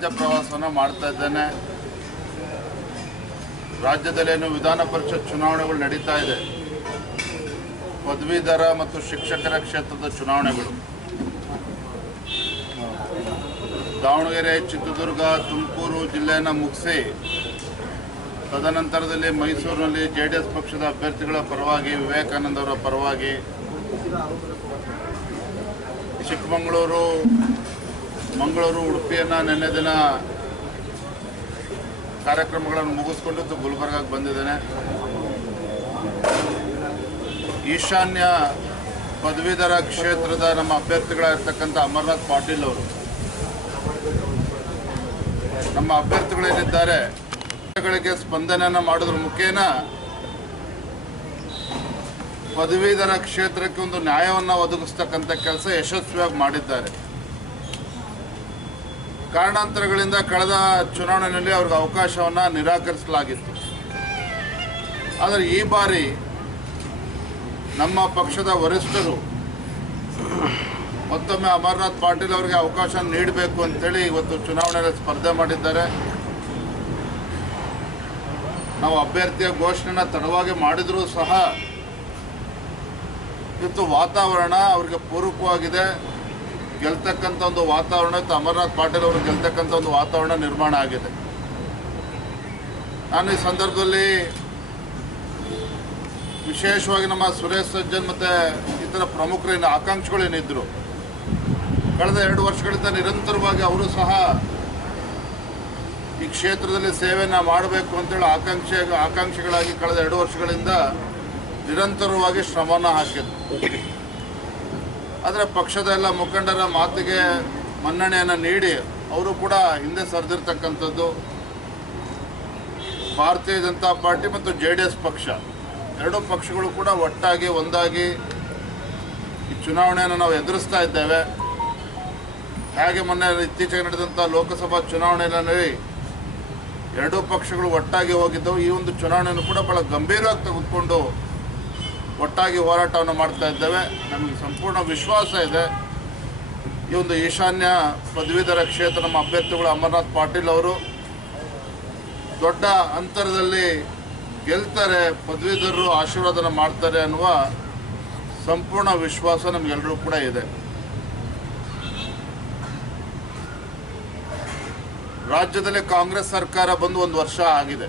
ರಾಜ್ಯ ಪ್ರವಾಸವನ್ನು ಮಾಡ್ತಾ ಇದ್ದೇನೆ. ರಾಜ್ಯದಲ್ಲೇನು ವಿಧಾನ ಪರಿಷತ್ ಚುನಾವಣೆಗಳು ನಡೀತಾ ಇದೆ. ಪದವೀಧರ ಮತ್ತು ಶಿಕ್ಷಕರ ಕ್ಷೇತ್ರದ ಚುನಾವಣೆಗಳು. ದಾವಣಗೆರೆ, ಚಿತ್ರದುರ್ಗ, ತುಮಕೂರು ಜಿಲ್ಲೆಯನ್ನು ಮುಗಿಸಿ ತದನಂತರದಲ್ಲಿ ಮೈಸೂರಿನಲ್ಲಿ ಜೆ ಡಿ ಎಸ್ ಪಕ್ಷದ ಅಭ್ಯರ್ಥಿಗಳ ಪರವಾಗಿ, ವಿವೇಕಾನಂದ ಅವರ ಪರವಾಗಿ, ಚಿಕ್ಕಮಗಳೂರು ಮಂಗಳೂರು, ಉಡುಪಿಯನ್ನು ನಿನ್ನೆ ದಿನ ಕಾರ್ಯಕ್ರಮಗಳನ್ನು ಮುಗಿಸ್ಕೊಂಡು ಗುಲ್ಬರ್ಗಕ್ಕೆ ಬಂದಿದ್ದೇನೆ. ಈಶಾನ್ಯ ಪದವೀಧರ ಕ್ಷೇತ್ರದ ನಮ್ಮ ಅಭ್ಯರ್ಥಿಗಳಾಗಿರ್ತಕ್ಕಂಥ ಅಮರ್ನಾಥ್ ಪಾಟೀಲ್ ಅವರು. ನಮ್ಮ ಅಭ್ಯರ್ಥಿಗಳೇನಿದ್ದಾರೆ, ಗಳಿಗೆ ಸ್ಪಂದನೆಯನ್ನು ಮಾಡೋದ್ರ ಮುಖೇನ ಪದವೀಧರ ಕ್ಷೇತ್ರಕ್ಕೆ ಒಂದು ನ್ಯಾಯವನ್ನು ಒದಗಿಸ್ತಕ್ಕಂಥ ಕೆಲಸ ಯಶಸ್ವಿಯಾಗಿ ಮಾಡಿದ್ದಾರೆ. ಕಾರಣಾಂತರಗಳಿಂದ ಕಳೆದ ಚುನಾವಣೆಯಲ್ಲಿ ಅವ್ರಿಗೆ ಅವಕಾಶವನ್ನು ನಿರಾಕರಿಸಲಾಗಿತ್ತು. ಆದರೆ ಈ ಬಾರಿ ನಮ್ಮ ಪಕ್ಷದ ವರಿಷ್ಠರು ಮತ್ತೊಮ್ಮೆ ಅಮರನಾಥ್ ಪಾಟೀಲ್ ಅವರಿಗೆ ಅವಕಾಶ ನೀಡಬೇಕು ಅಂತೇಳಿ ಇವತ್ತು ಚುನಾವಣೆಯಲ್ಲಿ ಸ್ಪರ್ಧೆ ಮಾಡಿದ್ದಾರೆ. ನಾವು ಅಭ್ಯರ್ಥಿಯ ಘೋಷಣೆನ ತಡವಾಗಿ ಮಾಡಿದರೂ ಸಹ, ಇವತ್ತು ವಾತಾವರಣ ಅವರಿಗೆ ಪೂರಕವಾಗಿದೆ. ಗೆಲ್ತಕ್ಕಂಥ ಒಂದು ವಾತಾವರಣ ಅಮರನಾಥ್ ಪಾಟೀಲ್ ಅವರು ಗೆಲ್ತಕ್ಕಂಥ ಒಂದು ವಾತಾವರಣ ನಿರ್ಮಾಣ ಆಗಿದೆ. ನಾನು ಈ ಸಂದರ್ಭದಲ್ಲಿ ವಿಶೇಷವಾಗಿ ನಮ್ಮ ಸುರೇಶ್ ಸಜ್ಜನ್ ಮತ್ತು ಇತರ ಪ್ರಮುಖರೇನು ಆಕಾಂಕ್ಷಿಗಳೇನಿದ್ರು, ಕಳೆದ ಎರಡು ವರ್ಷಗಳಿಂದ ನಿರಂತರವಾಗಿ ಅವರು ಸಹ ಈ ಕ್ಷೇತ್ರದಲ್ಲಿ ಸೇವೆಯನ್ನು ಮಾಡಬೇಕು ಅಂತೇಳಿ ಆಕಾಂಕ್ಷೆ, ಆಕಾಂಕ್ಷಿಗಳಾಗಿ ಕಳೆದ ಎರಡು ವರ್ಷಗಳಿಂದ ನಿರಂತರವಾಗಿ ಶ್ರಮವನ್ನು ಹಾಕಿದ್ರು. ಆದರೆ ಪಕ್ಷದ ಎಲ್ಲ ಮುಖಂಡರ ಮಾತಿಗೆ ಮನ್ನಣೆಯನ್ನು ನೀಡಿ ಅವರು ಕೂಡ ಹಿಂದೆ ಸರಿದಿರ್ತಕ್ಕಂಥದ್ದು. ಭಾರತೀಯ ಜನತಾ ಪಾರ್ಟಿ ಮತ್ತು ಜೆ ಡಿ ಎಸ್ ಪಕ್ಷ. ಎರಡೂ ಪಕ್ಷಗಳು ಕೂಡ ಒಟ್ಟಾಗಿ, ಒಂದಾಗಿ ಈ ಚುನಾವಣೆಯನ್ನು ನಾವು ಎದುರಿಸ್ತಾ ಇದ್ದೇವೆ. ಹೇಗೆ ಮೊನ್ನೆ ಇತ್ತೀಚೆಗೆ ನಡೆದಂಥ ಲೋಕಸಭಾ ಚುನಾವಣೆಯಲ್ಲಿ ಎರಡೂ ಪಕ್ಷಗಳು ಒಟ್ಟಾಗಿ ಹೋಗಿದ್ದವು. ಈ ಒಂದು ಚುನಾವಣೆಯನ್ನು ಕೂಡ ಬಹಳ ಗಂಭೀರವಾಗಿ ತೆಗೆದುಕೊಂಡು ಒಟ್ಟಾಗಿ ಹೋರಾಟವನ್ನು ಮಾಡ್ತಾ ಇದ್ದೇವೆ. ನಮಗೆ ಸಂಪೂರ್ಣ ವಿಶ್ವಾಸ ಇದೆ. ಈ ಒಂದು ಈಶಾನ್ಯ ಪದವೀಧರ ಕ್ಷೇತ್ರ ನಮ್ಮ ಅಭ್ಯರ್ಥಿಗಳು ಅಮರನಾಥ್ ಪಾಟೀಲ್ ಅವರು ದೊಡ್ಡ ಅಂತರದಲ್ಲಿ ಗೆಲ್ತಾರೆ, ಪದವೀಧರರು ಆಶೀರ್ವಾದನ ಮಾಡ್ತಾರೆ ಅನ್ನುವ ಸಂಪೂರ್ಣ ವಿಶ್ವಾಸ ನಮಗೆಲ್ಲರೂ ಕೂಡ ಇದೆ. ರಾಜ್ಯದಲ್ಲಿ ಕಾಂಗ್ರೆಸ್ ಸರ್ಕಾರ ಬಂದು ಒಂದು ವರ್ಷ ಆಗಿದೆ.